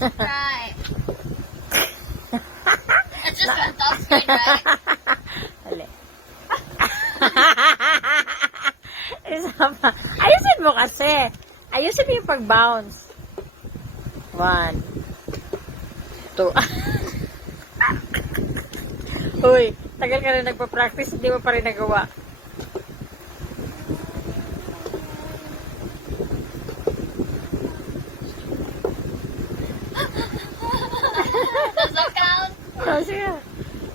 Right. It's just a top screen, right? Dali. Isa pa. Ayusin mo kasi. Ayusin mo yung pag-bounce. 1, 2. Uy, tagal ka na nagpa-practice, hindi mo pa rin nagawa. Does that count? Oh, sige.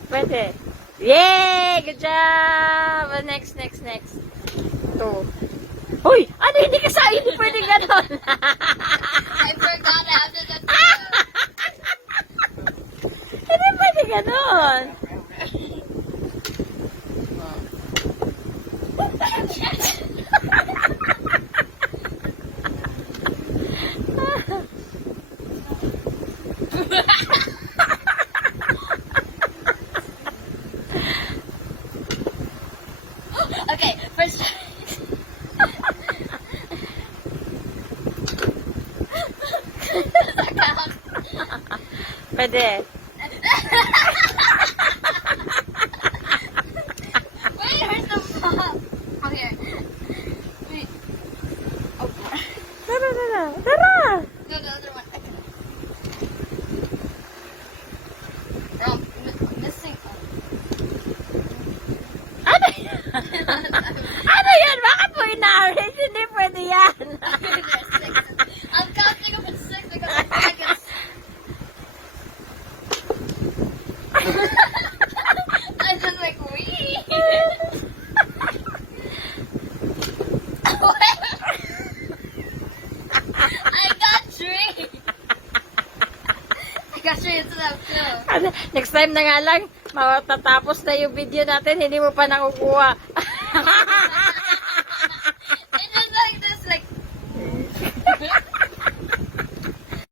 Pwede. Yay! Good job! Next. 2. Uy! Ano? Hindi ka sa hindi pwede ganon. I forgot after the Hindi pwede ganon. Okay, first. Does that count? Pwede. Wait, where's the ball? Oh, here. Wait. Oh, Tara. Tara! no, the other one. Wrong. Missing. Ano yan? Ano yan? Bakit mo ina-arrange? Hindi pwede yan. There's 6. I'm counting up at 6 because I feel like it's. I'm just like, wee. I got 3. I got 3 instead of 2. Ano, next time na nga lang, matatapos na yung video natin, hindi mo pa nakukuha.